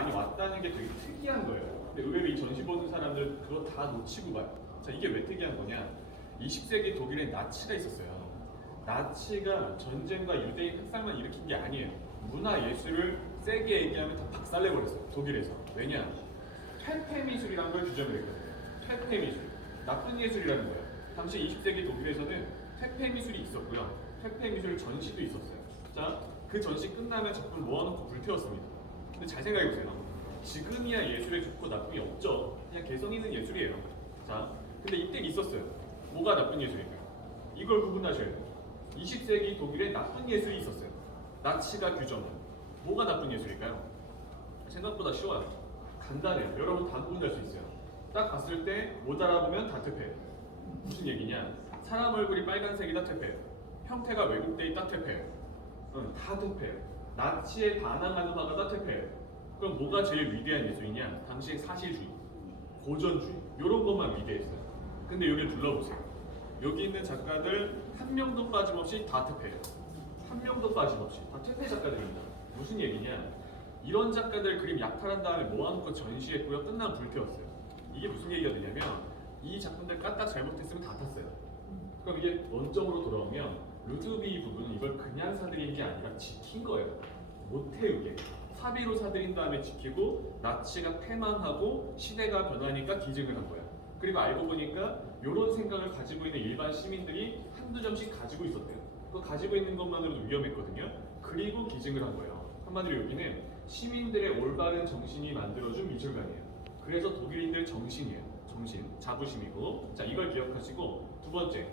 많이 왔다는 게 되게 특이한 거예요. 근데 의외로 이 전시 보는 사람들 그거 다 놓치고 봐요. 자, 이게 왜 특이한 거냐? 20세기 독일에 나치가 있었어요. 나치가 전쟁과 유대인 학살만 일으킨 게 아니에요. 문화 예술을 세게 얘기하면 다 박살내 버렸어요. 독일에서. 왜냐? 퇴폐 미술이라는 걸 규정을 했거든요. 퇴폐 미술. 나쁜 예술이라는 거예요. 당시 20세기 독일에서는 퇴폐 미술이 있었고요. 퇴폐 미술 전시도 있었어요. 자, 그 전시 끝나면 작품 모아놓고 불태웠습니다. 근데 잘 생각해보세요. 지금이야 예술에 좋고 나쁨이 없죠. 그냥 개성 있는 예술이에요. 자, 근데 이때 있었어요. 뭐가 나쁜 예술일까요? 이걸 구분하셔야 돼요. 20세기 독일에 나쁜 예술이 있었어요. 나치가 규정한. 뭐가 나쁜 예술일까요? 생각보다 쉬워요. 간단해요. 여러분 다 구분할 수 있어요. 딱 봤을 때 못 알아보면 다 퇴폐예요. 무슨 얘기냐? 사람 얼굴이 빨간색이다 퇴폐예요. 형태가 왜곡돼 있다 퇴폐예요. 응, 다 퇴폐예요. 나치에 반항하는 화가 다 퇴폐예요. 그럼 뭐가 제일 위대한 예술이냐? 당시의 사실주의, 고전주의 이런 것만 위대했어요. 근데 여기 둘러보세요. 여기 있는 작가들 한 명도 빠짐없이 다 퇴폐예요. 한 명도 빠짐없이 다 퇴폐 작가들입니다. 무슨 얘기냐? 이런 작가들 그림 약탈한 다음에 모아놓고 전시했고요. 끝나면 불태웠어요. 이게 무슨 얘기가 되냐면 이 작품들 까딱 잘못했으면 다 탔어요. 그럼 이게 원점으로 돌아오면 부분은 이걸 그냥 사들인 게 아니라 지킨 거예요. 못 태우게. 사비로 사들인 다음에 지키고 나치가 패망하고 시대가 변하니까 기증을 한 거야. 그리고 알고 보니까 이런 생각을 가지고 있는 일반 시민들이 한두 점씩 가지고 있었대요. 그거 가지고 있는 것만으로도 위험했거든요. 그리고 기증을 한 거예요. 한마디로 여기는 시민들의 올바른 정신이 만들어준 미술관이에요. 그래서 독일인들 정신이에요. 정신, 자부심이고. 자, 이걸 기억하시고 두 번째,